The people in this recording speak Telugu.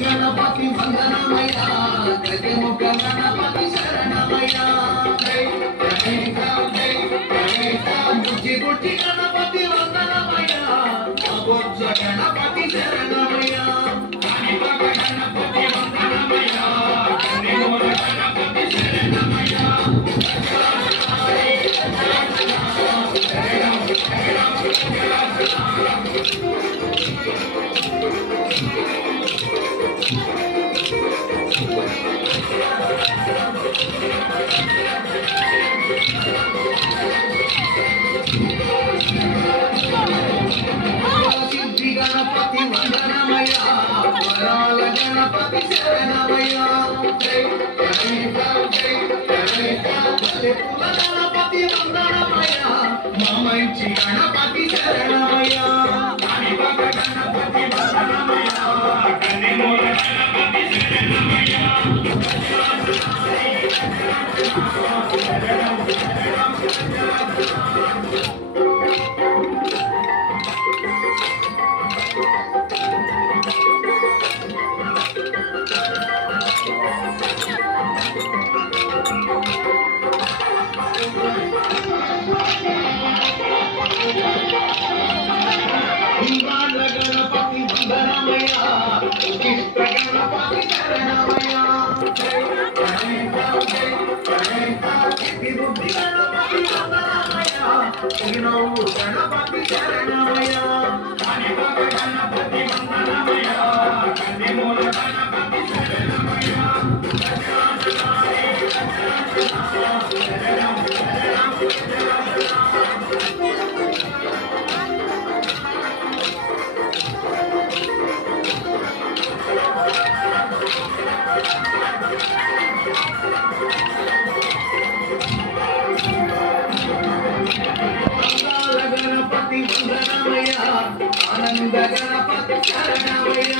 గణపతి వందనమయ గజముఖ గణపతి శరణమయ బుద్ధి బుద్ధి గణపతి వందనమయ బొజ్జ గణపతి శరణమయ గణపతి వందనమయ గణపతి శరణమయ సిద్ధి గణపతి వందనమయ వరాల గణపతి శరణమయ గణపతి వందనమయ మమంచి గణపతి శరణమయ గణపతి వందనమయ గణపతి శరణమయ గణపతి వందనమయ ఉదిష్ట గణపతి శరణమయ బుద్ధి గణపతి వందనమయ గణపతి శరణమయ గణపతి వందనమయ గణపతి శరణమయ గణపతి వందనమయ ఆనంద గణపతి శరణమయ